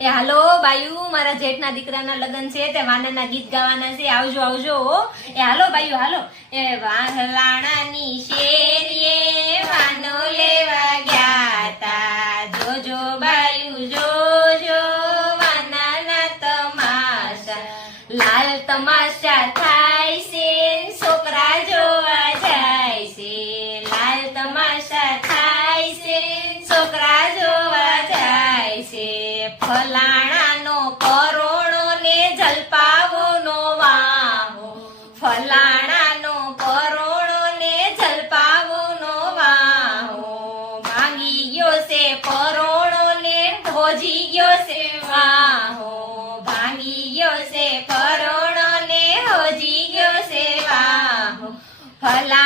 એ હાલો બાયુ, મારા જેઠના દીકરાના લગ્ન છે તે વાનાના ગીત ગાવાના છે, આવજો આવજો હો. એ હાલો બાયુ હાલો. એ વાહલાણાની શેરીએ વાનો લેવા ગયા તા, જોજો બાયુ જોજો વાનાના તમાશા, લાલ તમાશા થાય છે છોકરા જોવા જાય છે, લાલ તમાશા થાય છે છોકરા જોવા જાય છે, ફલાણાનો પરોણો ને જલપાવો નો વાહો, ફલાણાનો પરોણો ને જલપાવો નો વાહો, ભાંગી ગયો છે પરોણો ને ધોજી ગયો છે વાહો, ભાંગી ગયો છે પરોણો ને હોજી ગયો છે વાહો, ફલા